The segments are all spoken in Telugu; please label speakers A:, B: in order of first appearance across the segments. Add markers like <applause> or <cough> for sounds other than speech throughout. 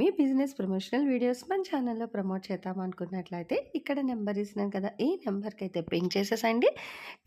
A: మీ బిజినెస్ ప్రమోషనల్ వీడియోస్ మన ఛానల్లో ప్రమోట్ చేద్దాం అనుకున్నట్లయితే ఇక్కడ నెంబర్ ఇస్తున్నాను కదా ఈ నెంబర్కి అయితే పింక్ చేసేసండి.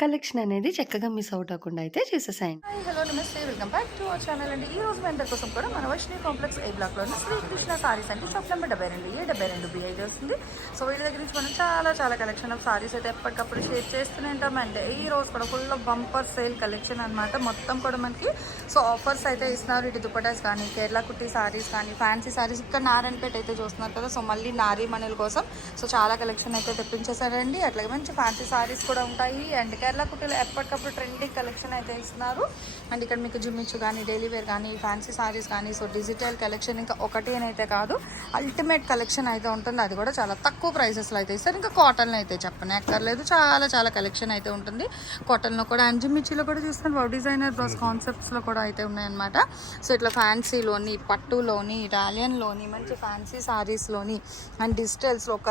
A: కలెక్షన్ అనేది చక్కగా మిస్ అవుట్ అవ్వకుండా అయితే చేసేసాయండి
B: హలో నమస్తే welcome back to our channel అండి. ఈ రోజు మీ అందరి కోసం కూడా మన వైష్ణవి కాంప్లెక్స్ ఏ బ్లాక్లో శ్రీకృష్ణ సారీస్ అంటే షాప్ నెంబర్ డెబ్బై రెండు ఏ డెబ్బై రెండు బి ఐడి వస్తుంది. సో వీళ్ళ దగ్గర నుంచి మనం చాలా చాలా కలెక్షన్ ఆఫ్ సారీస్ అయితే ఎప్పటికప్పుడు షేర్ చేస్తూనే ఉంటాం అండ్. ఈ రోజు కూడా ఫుల్ బంపర్ సేల్ కలెక్షన్ అన్నమాట. మొత్తం కూడా మనకి సో ఆఫర్స్ అయితే ఇస్తున్నారు. ఇటు దుపటాస్ కానీ కేరళ కుట్టి సారీస్ కానీ ఫ్యాన్సీ సారీస్ ఇక్కడ నారాయణపేట అయితే చూస్తున్నారు కదా. సో మళ్ళీ నారీ మణుల కోసం. సో చాలా కలెక్షన్ అయితే తెప్పించేశారండి. అట్లాగే మంచి ఫ్యాన్సీ సారీస్ కూడా ఉంటాయి. అండ్ కేరళ కుట్టిలో ఎప్పటికప్పుడు ట్రెండింగ్ కలెక్షన్ అయితే ఇస్తున్నారు. అండ్ ఇక్కడ మీకు జిమ్మిచ్చు కానీ డైలీ వేర్ కానీ ఫ్యాన్సీ సారీస్ కానీ సో డిజిటల్ కలెక్షన్ ఇంకా ఒకటి అయితే కాదు అల్టిమేట్ కలెక్షన్ అయితే ఉంటుంది. అది కూడా చాలా తక్కువ ప్రైసెస్లో అయితే ఇస్తారు. ఇంకా కాటన్లో అయితే చెప్పనే అక్కర్లేదు. చాలా చాలా కలెక్షన్ అయితే ఉంటుంది. కాటన్లో కూడా అండ్ జిమ్మిచ్చిలో కూడా చూస్తాను బాబు డిజైనర్ బ్లౌజ్ కాన్సెప్ట్స్లో కూడా అయితే ఉన్నాయన్నమాట. సో ఇట్లా ఫ్యాన్సీలోని పట్టులోని ఇటాలియన్లో ఇటాలియన్లోని మంచి ఫ్యాన్సీ సారీస్లోని అండ్ డిజిటల్స్లో ఒక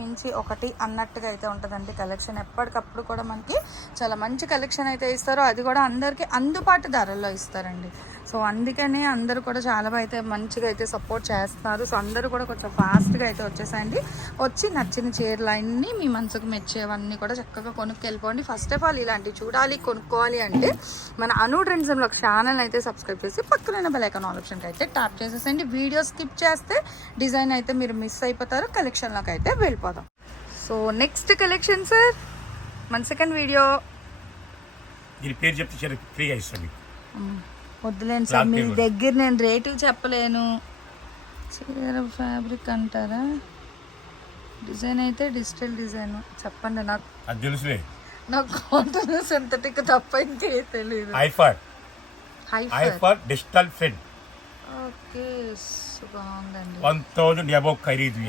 B: మించి ఒకటి అన్నట్టుగా అయితే ఉంటుందండి కలెక్షన్ ఎప్పటికప్పుడు కూడా మనకి చాలా మంచి కలెక్షన్ అయితే ఇస్తారు. అది కూడా అందరికీ అందుబాటు ధరల్లో ఇస్తారండి. సో అందుకనే అందరూ కూడా చాలా అయితే మంచిగా అయితే సపోర్ట్ చేస్తున్నారు సో అందరూ కూడా కొంచెం ఫాస్ట్గా అయితే వచ్చేసాయండి. వచ్చి నచ్చిన చీరలు అన్నీ మీ మనసుకు మెచ్చేవన్నీ కూడా చక్కగా కొనుక్కు వెళ్ళిపోండి ఫస్ట్ ఆఫ్ ఆల్ ఇలాంటివి చూడాలి కొనుక్కోవాలి అంటే మన అను ట్రెండ్స్లో ఛానల్ అయితే సబ్స్క్రైబ్ చేసి పక్కన బెల్ ఐకాన్ ఆప్షన్కి అయితే ట్యాప్ చేసేసండి వీడియో స్కిప్ చేస్తే డిజైన్ అయితే మీరు మిస్ అయిపోతారు. కలెక్షన్లోకి అయితే వెళ్ళిపోదాం. సో నెక్స్ట్ కలెక్షన్ సార్ మన సెకండ్ వీడియో
C: దీని పేరు చెప్తే ఫ్రీగా ఇస్తాను మీకు
B: వద్దులేండి సార్ మీ. దగ్గర నేను రేటు చెప్పలేను. చీర ఫ్యాబ్రిక్ అంటారా? డిజైన్ అయితే డిజిటల్ డిజైన్ చెప్పండి నాకు.
C: అది తెలుసులే.
B: నాకు సింథటిక్ తప్ప ఇంకే తెలియదు హైఫర్
C: ఐఫర్? డిజిటల్ ఫిన్
B: ఓకే బాగుందండి.
C: వన్ థౌజండ్ అబౌవ్ ఖరీదు.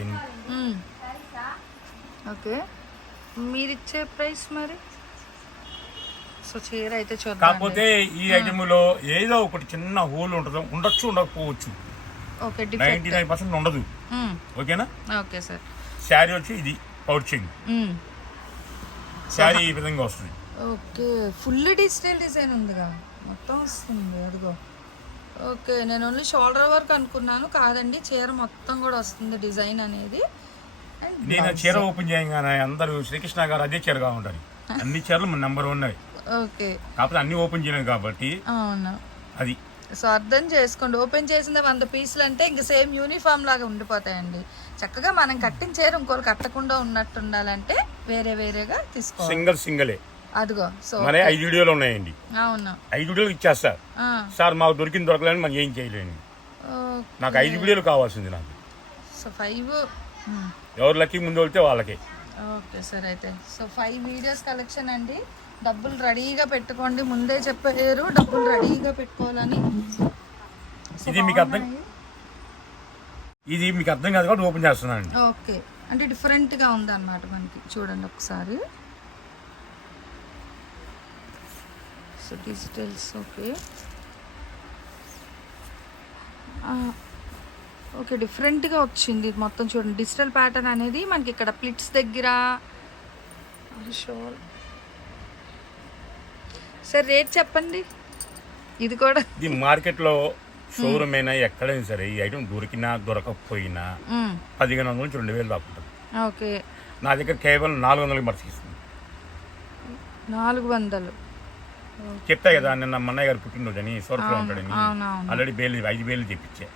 B: ఓకే. మీరు ఇచ్చే ప్రైస్ మరి? సో చీర అయితే చూద్దాం
C: కాకపోతే ఈ ఐటమ్లో ఏదో ఒకటి చిన్న హోల్ ఉంటుంది ఉండొచ్చు ఉండకపోవచ్చు.
B: ఓకే
C: నైన్టీ నైన్ పర్సెంట్ ఉండదు. ఓకేనా?
B: Okay sir.
C: శారీ వచ్చి ఇది పౌచింగ్ శారీ ఈ విధంగా వస్తుంది.
B: ఓకే ఫుల్ డిజిటల్ డిజైన్ ఉందిగా. మొత్తం వస్తుంది అదిగో. ఓకే నేను ఓన్లీ షోల్డర్ వర్క్ అనుకున్నాను కాదండి చీర మొత్తం కూడా వస్తుంది డిజైన్ అనేది.
C: నేను. చీర ఓపెన్ చేయగానే అందరూ శ్రీకృష్ణ గారు అదే చీరగా ఉంటారు అన్ని చీరలు మన నెంబర్ ఉన్నాయి
B: ఓకే.
C: కాకపోతే అన్ని ఓపెన్ చేయలేదు కాబట్టి
B: అవును.
C: అది.
B: సో అర్థం చేసుకోండి. ఓపెన్ చేసిన వంద పీసులు అంటే ఇంక సేమ్ యూనిఫామ్ లాగా ఉండిపోతాయండి. చక్కగా మనం కట్టిన చీర ఇంకోరు కట్టకుండా ఉన్నట్టు ఉండాలంటే వేరే వేరేగా తీసుకోవాలి.
C: సింగిల్ సింగలే.
B: అదిగో సో
C: మన ఐదు వీడియోలు ఉన్నాయండి.
B: అవును.
C: ఐదు వీడియోలు ఇచ్చేస్తారు. సార్ మాకు దొరికింది దొరకలేని మనం ఏం చేయలేను
B: ఓకే.
C: నాకు ఐదు వీడియోలు కావాల్సింది నాకు.
B: So five.
C: ఎవరు లక్కీ ముందు వెళ్తే వాళ్ళకి.
B: ఓకే సార్ అయితే. సో ఫైవ్ వీడియోస్ కలెక్షన్ అండి. డబ్బులు రెడీగా పెట్టుకోండి. ముందే చెప్పారు డబ్బులు రెడీగా పెట్టుకోవాలని.
C: ఇది మీకు అర్థం. ఇది మీకు అర్థం కాదు కాబట్టి ఓపెన్ చేస్తున్నానండి.
B: ఓకే. అంటే డిఫరెంట్గా ఉందన్నమాట మనకి. చూడండి ఒకసారి. So digitals okay. ఓకే డిఫరెంట్గా వచ్చింది మొత్తం చూడండి. డిజిటల్ ప్యాటర్న్ అనేది మనకి ఇక్కడ ప్లిట్స్ దగ్గర షోల్ సార్ రేట్ చెప్పండి. ఇది కూడా.
C: ఇది మార్కెట్లో షోరూమ్ అయినా ఎక్కడైనా సరే ఈ ఐటమ్ దొరికినా దొరకకపోయినా. పదిహేను వందల నుంచి రెండు వేలు దాకా ఉంటుంది.
B: ఓకే.
C: నా దగ్గర కేవలం నాలుగు వందలకి మర్చిస్తుంది
B: నాలుగు వందలు.
C: చెప్తా కదా నిన్న మన్నయ్య గారు పుట్టినరోజు అని సోర్పులో ఉంటాడని. ఆల్రెడీ బేలు ఐదు వేలు తెప్పించే.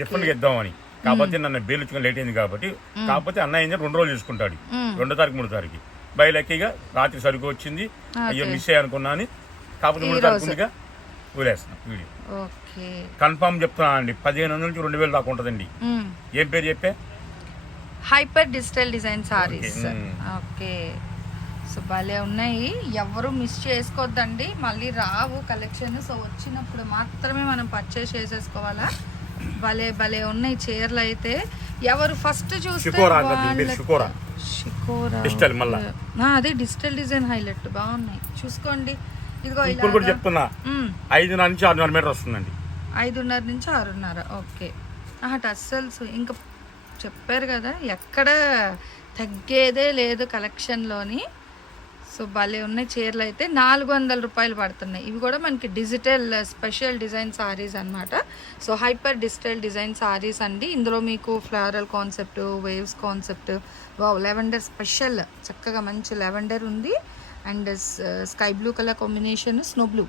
C: డిఫరెంట్గా ఇద్దామని. కాకపోతే నన్ను బేలు ఇచ్చుకుని లేట్ అయింది కాబట్టి కాకపోతే అన్నయ్య ఏం రెండు రోజులు చూసుకుంటాడు. రెండో తారీఖు మూడో తారీఖు. బై లక్కీగా రాత్రి సరుకు వచ్చింది. అయ్యో మిస్ అయ్యానుకున్నా అని కాకపోతే మూడో వదిలేస్తున్నాం వీడియో.
B: ఓకే.
C: కన్ఫామ్ చెప్తున్నా అండి పదిహేను వందల నుంచి రెండు వేలు దాకా ఉంటుందండి. ఏం పేరు చెప్పే?
B: Hyper digital design sarees.
C: Okay.
B: So భలే ఉన్నాయి. ఎవరు మిస్ చేసుకోవద్దండి మళ్ళీ రావు కలెక్షన్ సో వచ్చినప్పుడు మాత్రమే మనం పర్చేస్ చేసేసుకోవాలా? భలే భలే ఉన్నాయి చీరలు అయితే. ఎవరు ఫస్ట్ చూస్తే
C: షికోరా డిజిటల్ మళ్ళా.
B: అదే డిజిటల్ డిజైన్ హైలైట్ బాగున్నాయి. చూసుకోండి. ఇదిగో
C: ఇప్పుడు కూడా. చెప్తున్నా. ఐదున్నర నుంచి ఆరున్నర మీటర్ వస్తుందండి.
B: ఐదున్నర నుంచి ఆరున్నర ఓకే. టస్సల్స్. ఇంకా చెప్పారు కదా ఎక్కడ తగ్గేదే లేదు కలెక్షన్లోని. సో భలే ఉన్నాయి చీరలు అయితే. నాలుగు వందల రూపాయలు పడుతున్నాయి. ఇవి కూడా మనకి డిజిటల్ స్పెషల్ డిజైన్ సారీస్ అనమాట so hyper digital design sarees అండి. ఇందులో మీకు floral concept waves concept. Wow lavender special. చక్కగా మంచి లెవెండర్ ఉంది. And sky blue colour combination snow blue.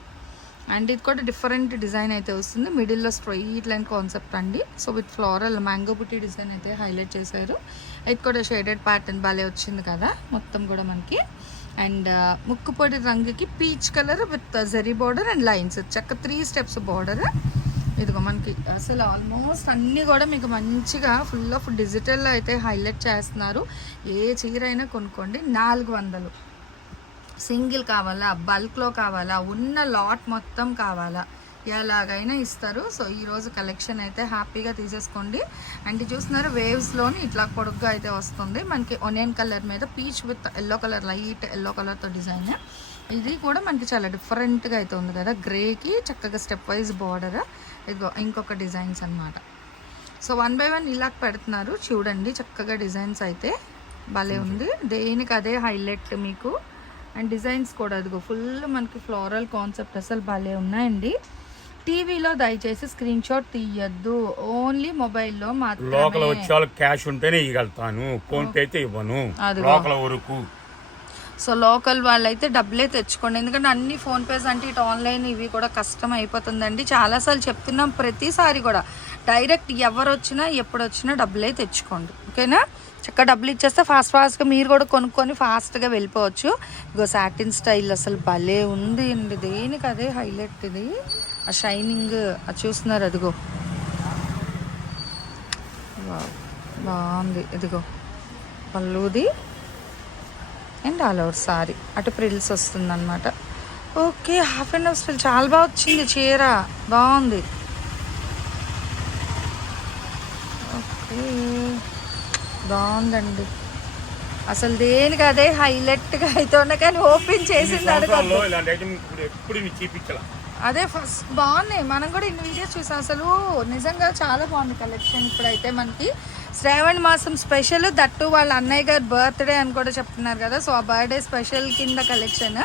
B: And ఇది కూడా డిఫరెంట్ డిజైన్ అయితే వస్తుంది. మిడిల్లో స్ట్రైట్ లైన్ కాన్సెప్ట్ అండి. సో విత్ ఫ్లోరల్ మ్యాంగో బుట్టి డిజైన్ అయితే హైలైట్ చేశారు. ఇది కూడా షేడెడ్ ప్యాటర్న్ భలే వచ్చింది కదా. మొత్తం కూడా మనకి. అండ్ ముక్కుపొడి రంగుకి peach colour with zari border and lines. చక్క త్రీ స్టెప్స్ బార్డర్. ఇదిగో మనకి అసలు ఆల్మోస్ట్ అన్నీ కూడా మీకు మంచిగా ఫుల్ ఆఫ్ డిజిటల్లో అయితే హైలైట్ చేస్తున్నారు. ఏ చీర అయినా కొనుక్కోండి. నాలుగు వందలు. సింగిల్ కావాలా? బల్క్లో కావాలా? ఉన్న లాట్ మొత్తం కావాలా? ఎలాగైనా ఇస్తారు. సో ఈరోజు కలెక్షన్ అయితే హ్యాపీగా తీసేసుకోండి. అండ్ చూస్తున్నారు వేవ్స్లోని ఇట్లా పొడుగ్గా అయితే వస్తుంది. మనకి ఒనియన్ కలర్ మీద peach with yellow colour light yellow కలర్తో డిజైన్ ఇది కూడా మనకి చాలా డిఫరెంట్గా అయితే ఉంది కదా. గ్రేకి చక్కగా స్టెప్ వైజ్ బార్డర్ ఇదిగో ఇంకొక డిజైన్స్ అన్నమాట. సో వన్ బై వన్ ఇలా పెడుతున్నారు. చూడండి చక్కగా డిజైన్స్ అయితే భలే ఉంది. దేనికి అదే హైలైట్ మీకు. అండ్ డిజైన్స్ కూడా అదిగో ఫుల్ మనకి ఫ్లోరల్ కాన్సెప్ట్ అసలు భలే ఉన్నాయండి. టీవీలో దయచేసి స్క్రీన్ షాట్ తీయద్దు. ఓన్లీ మొబైల్లో
C: లోకల్
B: మాత్రమే
C: వచ్చే వాళ్ళకి క్యాష్ ఉంటేనే ఇవ్వగలుగుతాను ఫోన్ పే అయితే ఇవ్వను.
B: అదిగో.
C: లోకల్ వరకు
B: సో లోకల్ వాళ్ళైతే డబ్బులే తెచ్చుకోండి. ఎందుకంటే అన్ని ఫోన్ పేస్ అంటే ఇటు ఆన్లైన్ ఇవి కూడా కష్టం అయిపోతుందండి. చాలాసార్లు చెప్తున్నాం ప్రతిసారి కూడా. డైరెక్ట్ ఎవరు వచ్చినా ఎప్పుడు వచ్చినా డబ్బులే తెచ్చుకోండి. ఓకేనా? చక్కగా డబ్బులు ఇచ్చేస్తే ఫాస్ట్ ఫాస్ట్గా మీరు కూడా కొనుక్కొని ఫాస్ట్గా వెళ్ళిపోవచ్చు. ఇగో సాటిన్ స్టైల్ అసలు భలే ఉంది అండి దేనికి అదే హైలైట్ ఇది? ఆ షైనింగ్ అది చూస్తున్నారు అదిగో. బాగుంది ఇదిగో. పళ్ళుది అండ్ ఆల్ ఓవర్ సారీ. అటు ప్రిల్స్ వస్తుందన్నమాట. Okay half and half still చాలా బాగా వచ్చింది చీర. బాగుంది. ఓకే. బాగుందండి. అసలు దేనికి అదే హైలైట్గా అయితే ఉన్నా కానీ ఓపెన్ చేసింది అదే ఫస్ట్ బాగున్నాయి. మనం కూడా ఇన్ని వీడియోస్ చూసాం. అసలు నిజంగా చాలా బాగుంది కలెక్షన్ ఇప్పుడైతే మనకి. శ్రావణ మాసం స్పెషల్ దట్టు వాళ్ళ అన్నయ్య గారి బర్త్డే అని కూడా చెప్తున్నారు కదా. సో ఆ బర్త్డే స్పెషల్ కింద కలెక్షన్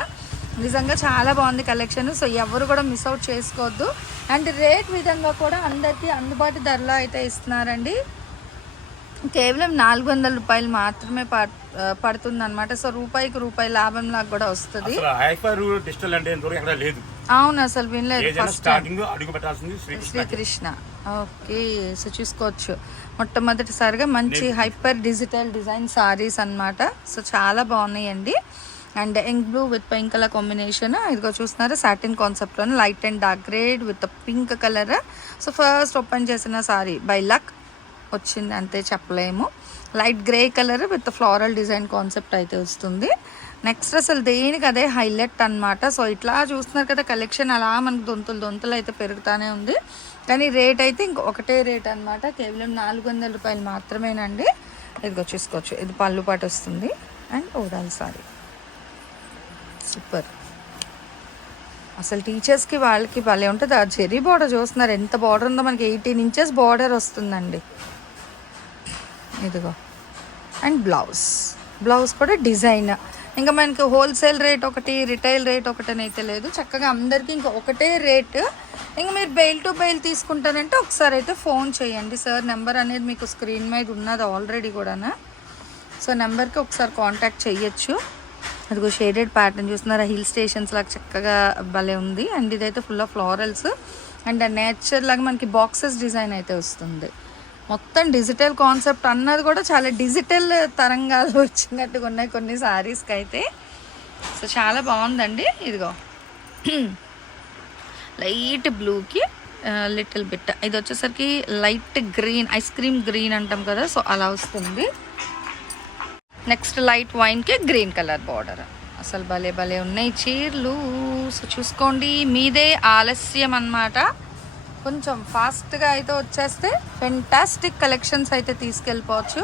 B: నిజంగా చాలా బాగుంది కలెక్షన్ సో ఎవరు కూడా మిస్ అవుట్ చేసుకోవద్దు. అండ్ రేట్ విధంగా కూడా అందరికీ అందుబాటు ధరలో అయితే ఇస్తున్నారండి. కేవలం నాలుగు వందల రూపాయలు మాత్రమే పడుతుంది అనమాట సో రూపాయికి రూపాయి లాభం లాగా కూడా వస్తుంది.
C: డిజిటల్ అంటే లేదు.
B: అవును అసలు వినలేదు ఫస్ట్ శ్రీకృష్ణ ఓకే సో చూసుకోవచ్చు. మొట్టమొదటిసారిగా మంచి హైపర్ డిజిటల్ డిజైన్ సారీస్ అన్నమాట. సో చాలా బాగున్నాయండి. And ink blue with pink colour combination. ఇదిగో చూస్తున్నారు సాటిన్ కాన్సెప్ట్లో light and dark grade with pink colour. So first open చేసిన సారీ బై లక్. వచ్చింది అంతే చెప్పలేము. Light grey colour with floral design concept అయితే వస్తుంది. నెక్స్ట్ అసలు దేనికి అదే హైలైట్ అన్నమాట. సో ఇట్లా చూస్తున్నారు కదా కలెక్షన్ అలా మనకు దొంతులు దొంతులు అయితే పెరుగుతానే ఉంది. కానీ రేట్ అయితే ఇంక ఒకటే రేట్ అన్నమాట. కేవలం నాలుగు వందల రూపాయలు మాత్రమేనండి. ఇదిగో చూసుకోవచ్చు. ఇది పళ్ళు పాటు వస్తుంది. అండ్ ఓడాలి సారీ సూపర్ అసలు టీచర్స్కి వాళ్ళకి భలే ఉంటుంది. ఆ జెరీ బార్డర్ చూస్తున్నారు. ఎంత బార్డర్ ఉందో మనకి ఎయిటీన్ ఇంచెస్ బార్డర్ వస్తుందండి. ఇదిగో. అండ్ బ్లౌజ్ బ్లౌజ్ కూడా డిజైన్ ఇంకా మనకి హోల్సేల్ రేట్ ఒకటి రిటైల్ రేట్ ఒకటి అయితే లేదు. చక్కగా అందరికీ ఇంకా ఒకటే రేట్ ఇంకా మీరు బెయిల్ టు బెయిల్ తీసుకుంటారంటే ఒకసారి అయితే ఫోన్ చేయండి. సార్ నెంబర్ అనేది మీకు స్క్రీన్ మీద ఉన్నది ఆల్రెడీ కూడానా? సో నెంబర్కి ఒకసారి కాంటాక్ట్ చేయొచ్చు అదిగో షేడెడ్ ప్యాటర్న్ చూస్తున్నారా? హిల్ స్టేషన్స్ లాగా చక్కగా భలే ఉంది. అండ్ ఇదైతే full of florals and nature లాగా మనకి బాక్సెస్ డిజైన్ అయితే వస్తుంది. మొత్తం డిజిటల్ కాన్సెప్ట్ అన్నది కూడా చాలా డిజిటల్ తరంగాలు <laughs> వచ్చినట్టుగా ఉన్నాయి కొన్ని సారీస్కి అయితే. సో చాలా బాగుందండి. ఇదిగో. లైట్ బ్లూకి లిటిల్ బిట్ ఇది వచ్చేసరికి light green ice cream green అంటాం కదా సో అలా వస్తుంది. నెక్స్ట్ లైట్ వైన్కి గ్రీన్ కలర్ బార్డర్ అసలు భలే భలే ఉన్నాయి చీరలు. సో చూసుకోండి మీదే ఆలస్యం అన్నమాట. కొంచెం ఫాస్ట్గా అయితే వచ్చేస్తే ఫెంటాస్టిక్ కలెక్షన్స్ అయితే తీసుకెళ్ళిపోవచ్చు.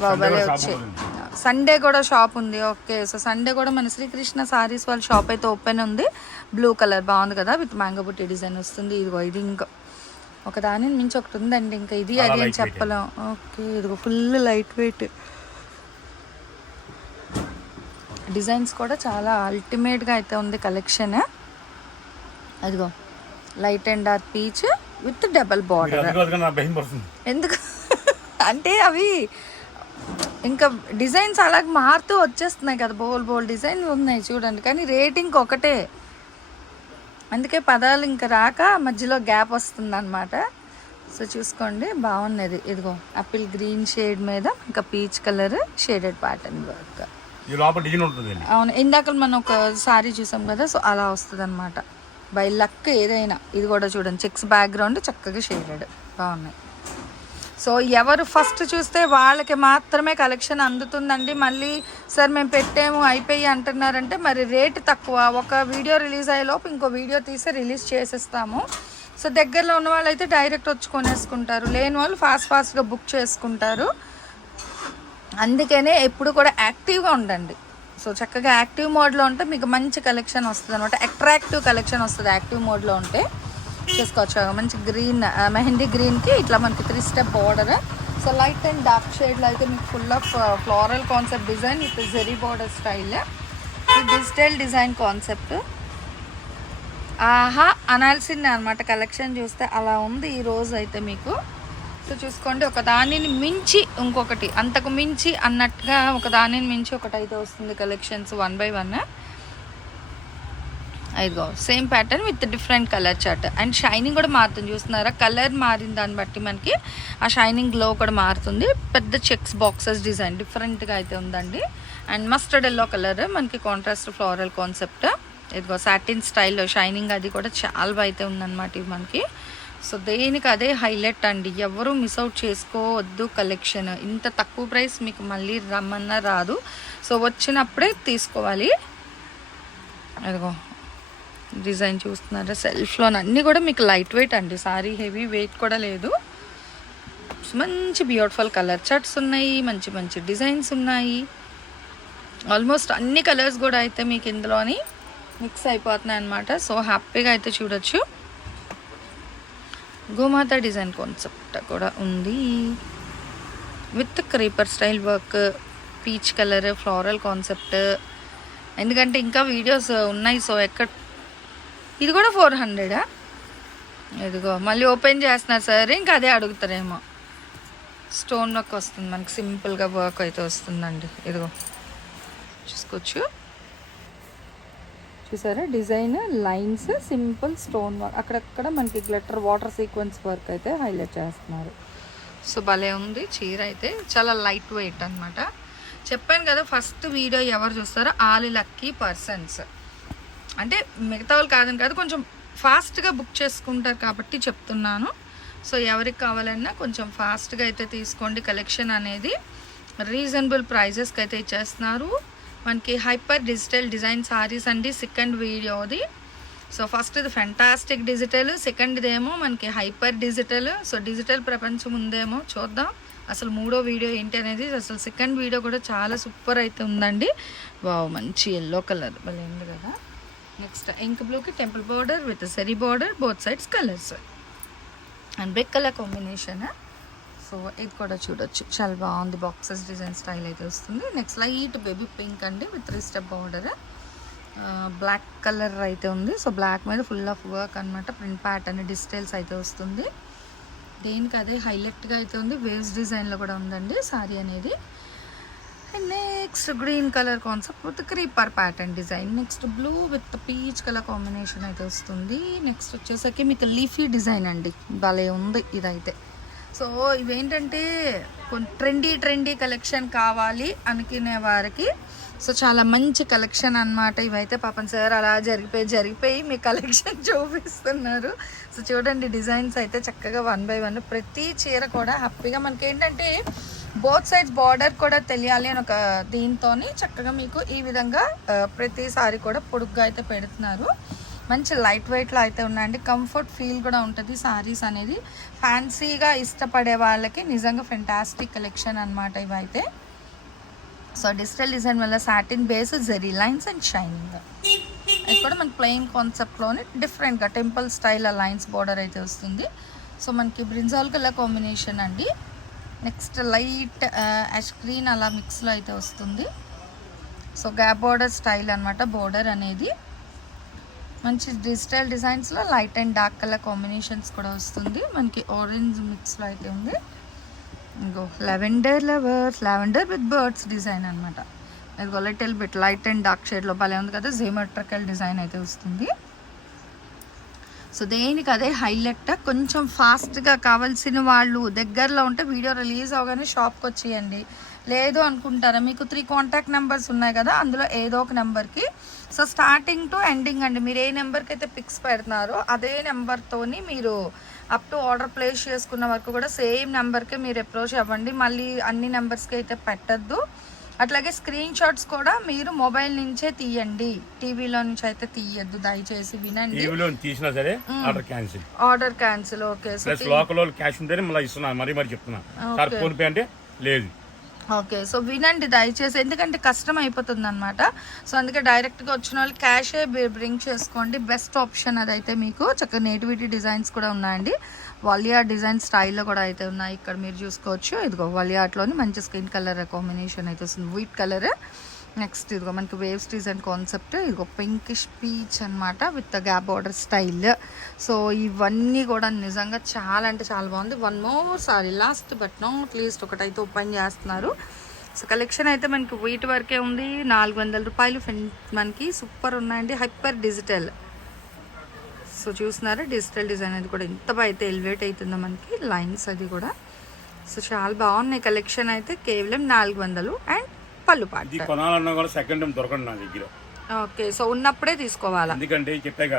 B: వచ్చాయి
C: shop
B: సండే కూడా షాప్ ఉంది. ఓకే సో సండే కూడా మన శ్రీకృష్ణ సారీస్ వాళ్ళ షాప్ అయితే ఓపెన్ ఉంది. బ్లూ కలర్ బాగుంది కదా విత్ మ్యాంగో బుట్టి డిజైన్ వస్తుంది. ఇదిగో ఇది ఇంకా. ఒక దాని మించి ఒకటి ఉందండి ఇంకా ఇది అది అని. చెప్పలేం. ఓకే ఇదిగో ఫుల్ లైట్ వెయిట్ డిజైన్స్ కూడా చాలా అల్టిమేట్గా అయితే ఉంది కలెక్షన్ అదిగో light and dark peach with double border. ఎందుకు? అంటే అవి ఇంకా డిజైన్స్ అలా మారుతూ వచ్చేస్తున్నాయి కదా బోల్ బోల్ డిజైన్ ఉన్నాయి చూడండి. కానీ రేటింగ్ ఒకటే. అందుకే పదాలు ఇంకా రాక మధ్యలో గ్యాప్ వస్తుంది అనమాట సో చూసుకోండి బాగున్నది. ఇదిగో ఆపిల్ గ్రీన్ షేడ్ మీద ఇంకా peach colour shaded pattern work. అవును ఇందాక మనం ఒక సారీ చూసాం కదా సో అలా వస్తుంది అనమాట బై లక్ ఏదైనా. ఇది కూడా చూడండి. చెక్స్ బ్యాక్గ్రౌండ్ చక్కగా షేడెడ్ బాగున్నాయి. సో ఎవరు ఫస్ట్ చూస్తే వాళ్ళకి మాత్రమే కలెక్షన్ అందుతుందండి. మళ్ళీ సార్ మేము పెట్టాము అయిపోయి అంటున్నారంటే మరి రేట్ తక్కువ. ఒక వీడియో రిలీజ్ అయ్యేలోపు ఇంకో వీడియో తీసి రిలీజ్ చేసేస్తాము. సో దగ్గరలో ఉన్న వాళ్ళైతే డైరెక్ట్ వచ్చి కొనేసుకుంటారు. లేని వాళ్ళు ఫాస్ట్ ఫాస్ట్గా బుక్ చేసుకుంటారు. అందుకనే ఎప్పుడు కూడా యాక్టివ్గా ఉండండి. సో చక్కగా యాక్టివ్ మోడ్లో ఉంటే మీకు మంచి కలెక్షన్ వస్తుంది అనమాట అట్రాక్టివ్ కలెక్షన్ వస్తుంది యాక్టివ్ మోడ్లో ఉంటే. చేసుకోవచ్చు. మంచి గ్రీన్ మెహందీ గ్రీన్కి ఇట్లా మనకి three step border. So light and dark షేడ్లో అయితే మీకు full of floral concept design with zari border style. Digital design concept. ఆహా అనాల్సిందే అనమాట కలెక్షన్ చూస్తే అలా ఉంది ఈ రోజు అయితే మీకు. సో చూసుకోండి. ఒక దానిని మించి ఇంకొకటి. అంతకు మించి అన్నట్టుగా ఒక దానిని మించి ఒకటి అయితే వస్తుంది కలెక్షన్స్ వన్ బై వన్ ఇదిగో same pattern with different colour chart and shining కూడా మారుతుంది. చూస్తున్నారా? కలర్ మారిన దాన్ని బట్టి మనకి ఆ షైనింగ్ గ్లో కూడా మారుతుంది. పెద్ద చెక్స్ బాక్సెస్ డిజైన్ డిఫరెంట్గా అయితే ఉందండి. అండ్ మస్టర్డ్ ఎల్లో కలర్ మనకి కాంట్రాస్ట్ ఫ్లోరల్ కాన్సెప్ట్ ఇదిగో సాటిన్ స్టైల్లో షైనింగ్ అది కూడా చాలా అయితే ఉందన్నమాట ఇవి మనకి. సో దేనికి అదే హైలైట్ అండి. ఎవరు మిస్ అవుట్ చేసుకోవద్దు కలెక్షన్. ఇంత తక్కువ ప్రైస్ మీకు మళ్ళీ రమ్మన్నా రాదు. సో వచ్చినప్పుడే తీసుకోవాలి. అదిగో డిజైన్ చూస్తున్నారా? సెల్ఫ్లోన్ అన్నీ కూడా మీకు లైట్ వెయిట్ అండి. సారీ హెవీ వెయిట్ కూడా లేదు. మంచి బ్యూటిఫుల్ కలర్ చట్స్ ఉన్నాయి మంచి మంచి డిజైన్స్ ఉన్నాయి. ఆల్మోస్ట్ అన్ని కలర్స్ కూడా అయితే మీకు ఇందులోని మిక్స్ అయిపోతున్నాయి అనమాట సో హ్యాపీగా అయితే చూడొచ్చు. గోమాత డిజైన్ కాన్సెప్ట్ కూడా ఉంది. With creeper style work peach colour floral concept ఎందుకంటే ఇంకా వీడియోస్ ఉన్నాయి సో ఎక్కడ ఇది కూడా ఫోర్ హండ్రెడా ఇదిగో మళ్ళీ ఓపెన్ చేస్తున్నారు సార్ ఇంకా అదే అడుగుతారేమో. స్టోన్ వర్క్ వస్తుంది మనకి సింపుల్గా వర్క్ అయితే వస్తుందండి. ఇదిగో చూసుకోవచ్చు. చూసారా? Design lines simple stone work. అక్కడక్కడ మనకి గ్లిటర్ వాటర్ సీక్వెన్స్ వర్క్ అయితే హైలైట్ చేస్తున్నారు. సో భలే ఉంది. చీర అయితే చాలా లైట్ వెయిట్ అనమాట చెప్పాను కదా ఫస్ట్ వీడియో ఎవరు చూస్తారో? ఆలి లక్కీ పర్సన్స్. అంటే మిగతా వాళ్ళు కాదని కాదు కొంచెం ఫాస్ట్గా బుక్ చేసుకుంటారు కాబట్టి చెప్తున్నాను. సో ఎవరికి కావాలన్నా కొంచెం ఫాస్ట్గా అయితే తీసుకోండి. కలెక్షన్ అనేది రీజనబుల్ ప్రైజెస్కి అయితే ఇచ్చేస్తున్నారు. మనకి హైపర్ డిజిటల్ డిజైన్ సారీస్ అండి సెకండ్ వీడియోది సో ఫస్ట్ ఇది ఫెంటాస్టిక్ డిజిటల్ సెకండ్ది ఏమో మనకి హైపర్ డిజిటల్. సో డిజిటల్ ప్రపంచం ఉందేమో చూద్దాం. అసలు మూడో వీడియో ఏంటి అనేది అసలు సెకండ్ వీడియో కూడా చాలా సూపర్ అయితే ఉందండి. వావ్ మంచి ఎల్లో కలర్ భలే ఉంది కదా. నెక్స్ట్ ఇంక్ బ్లూకి temple border with zari border both sides colours and brick colour combination so ఇది కూడా చూడొచ్చు. చాలా బాగుంది. బాక్సెస్ డిజైన్ స్టైల్ అయితే వస్తుంది. నెక్స్ట్ లైట్ బేబీ పింక్ అండి with three step border black colour అయితే ఉంది. సో బ్లాక్ మీద ఫుల్ ఆఫ్ వర్క్ అనమాట ప్రింట్ ప్యాటర్న్ డిజిటల్స్ అయితే వస్తుంది. దేనికి అదే హైలైట్గా అయితే ఉంది. వేవ్స్ డిజైన్లో కూడా ఉందండి సారీ అనేది. And next green colour concept with creeper pattern design next blue with peach colour combination అయితే వస్తుంది. నెక్స్ట్ వచ్చేసరికి మీకు లీఫీ డిజైన్ అండి. భలే ఉంది ఇదైతే. సో ఇవేంటంటే కొంచెం ట్రెండీ ట్రెండీ కలెక్షన్ కావాలి అనుకునే వారికి. సో చాలా మంచి కలెక్షన్ అన్నమాట ఇవైతే. పాపం సార్ అలా జరిగిపోయి జరిగిపోయి మీ కలెక్షన్ <laughs> చూపిస్తున్నారు. సో చూడండి డిజైన్స్ అయితే చక్కగా వన్ బై వన్. ప్రతి చీర కూడా హ్యాపీగా మనకి ఏంటంటే బోత్ సైడ్స్ బార్డర్ కూడా తెలియాలి అని ఒక దీంతో చక్కగా మీకు ఈ విధంగా ప్రతిసారి కూడా పొడుగ్గా అయితే పెడుతున్నారు. మంచి లైట్ వెయిట్లో అయితే ఉన్నాయండి. కంఫర్ట్ ఫీల్ కూడా ఉంటుంది సారీస్ అనేది. ఫ్యాన్సీగా ఇష్టపడే వాళ్ళకి నిజంగా ఫెంటాస్టిక్ కలెక్షన్ అనమాట ఇవైతే. సో డిజిటల్ డిజైన్ వల్ల satin base zari lines and shining ఇక్కడ కూడా మనకి ప్లెయిన్ కాన్సెప్ట్లోనే డిఫరెంట్గా టెంపుల్ స్టైల్ లైన్స్ బార్డర్ అయితే వస్తుంది. సో మనకి బ్రింజాల్ కలర్ కాంబినేషన్ అండి నెక్స్ట్ లైట్ యాష్ గ్రీన్ అలా మిక్స్లో అయితే వస్తుంది. సో గ్యాప్ బోర్డర్ స్టైల్ అనమాట బోర్డర్ అనేది. మంచి digital డిజైన్స్లో light and dark colour combinations కూడా వస్తుంది. మనకి ఆరెంజ్ మిక్స్లో అయితే ఉంది. ఇంకో lavender lovers lavender with birds design అనమాట ఇదిగో little bit light and dark షేడ్లో భలే ఉంది కదా జేమెట్రికల్ డిజైన్ అయితే వస్తుంది. సో దేనికి అదే హైలైట్ కొంచెం ఫాస్ట్గా కావాల్సిన వాళ్ళు దగ్గరలో ఉంటే వీడియో రిలీజ్ అవగానే షాప్కి వచ్చేయండి. లేదు అనుకుంటారా? మీకు త్రీ కాంటాక్ట్ నెంబర్స్ ఉన్నాయి కదా అందులో ఏదో ఒక నెంబర్కి సో స్టార్టింగ్ టు ఎండింగ్ అండి. మీరు ఏ నెంబర్కి అయితే పిక్స్ పెడుతున్నారో అదే నెంబర్తోని మీరు అప్ టు ఆర్డర్ ప్లేస్ చేసుకున్న వరకు కూడా సేమ్ నెంబర్కే మీరు అప్రోచ్ అవ్వండి. మళ్ళీ అన్ని నెంబర్స్కి అయితే పెట్టద్దు. అట్లాగే స్క్రీన్ షాట్స్ కూడా మీరు మొబైల్ నుంచే తీయండి. టీవీలో నుంచి అయితే తీయద్దు. దయచేసి వినండి.
C: టీవీలో తీసినా సరే order cancel
B: order cancel okay
C: plus local వాళ్ళు క్యాష్ ఉంటేనే మళ్ళీ ఇస్తున్నాను మరీ మరి చెప్తున్నా. సార్ ఫోన్ పే అంటే లేదు.
B: ఓకే సో వినండి దయచేసి. ఎందుకంటే కష్టం అయిపోతుంది అనమాట సో అందుకే డైరెక్ట్గా వచ్చిన వాళ్ళు క్యాషే బ్రింగ్ చేసుకోండి. బెస్ట్ ఆప్షన్ అదైతే మీకు చక్కగా నేటివిటీ డిజైన్స్ కూడా ఉన్నాయండి. వాలియా డిజైన్ స్టైల్లో కూడా అయితే ఉన్నాయి. ఇక్కడ మీరు చూసుకోవచ్చు. ఇదిగో వలియాట్లోని మంచి స్కిన్ కలర్ కాంబినేషన్ అయితే వస్తుంది. వైట్ కలర్ నెక్స్ట్ ఇదిగో మనకి వేవ్స్ డిజైన్ కాన్సెప్ట్ ఇదిగో పింకిష్ పీచ్ అనమాట with gap border style so ఇవన్నీ కూడా నిజంగా చాలా అంటే చాలా బాగుంది. One more saree last but not least ఒకటైతే ఓపెన్ చేస్తున్నారు. సో కలెక్షన్ అయితే మనకి వెయిట్ వరకే ఉంది. నాలుగు వందల రూపాయలు మనకి సూపర్ ఉన్నాయండి. హైపర్ డిజిటల్ సో చూస్తున్నారా డిజిటల్ డిజైన్ అది కూడా ఎంత బాగా అయితే ఎలివేట్ అవుతుందో మనకి లైన్స్ అది కూడా. సో చాలా బాగున్నాయి. కలెక్షన్ అయితే కేవలం నాలుగు వందలు. అండ్ పళ్ళు పాట
C: ఇది కొనాలన్నా కూడా సెకండ్ టైం దొరకండి నా దగ్గర.
B: ఓకే సో ఉన్నప్పుడే తీసుకోవాలా?
C: ఎందుకంటే చెప్పాక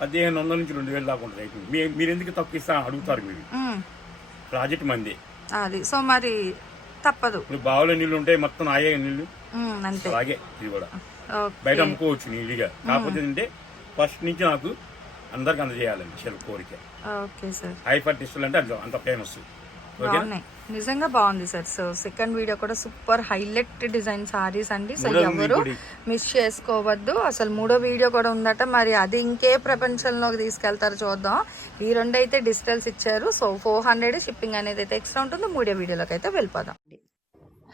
C: పదిహేను వందల నుంచి రెండు వేలు దాకా ఉంటుంది మీరు ఎందుకు తక్కువ ఇస్తా అడుగుతారు మీరు. ప్రాజెక్ట్ మంది.
B: అది సో మరి తప్పదు.
C: ఇప్పుడు బావులో నీళ్ళు ఉంటాయి మొత్తం ఆయే నీళ్ళు.
B: అంతే.
C: అలాగే ఇది కూడా. బయట అమ్ముకోవచ్చు నీట్గా కాకపోతే ఏంటంటే ఫస్ట్ నుంచి నాకు అందరికి అందజేయాలండి చిన్న కోరిక.
B: Okay sir.
C: హైపర్ డిస్టల్ అంటే అంత ఫేమస్
B: బాగున్నాయి. నిజంగా బాగుంది సార్. సో సెకండ్ వీడియో కూడా సూపర్ హైలైట్ డిజైన్ సారీస్ అండి. సో ఎవరు. మిస్ చేసుకోవద్దు. అసలు మూడో వీడియో కూడా ఉందట. మరి అది ఇంకే ప్రపంచంలోకి తీసుకెళ్తారో చూద్దాం. ఈ రెండు అయితే డిజిటల్స్ ఇచ్చారు. సో ఫోర్ హండ్రెడ్ షిప్పింగ్ అనేది అయితే ఎక్స్ట్రా ఉంటుంది. మూడో వీడియోలోకి అయితే వెళ్ళిపోదాం.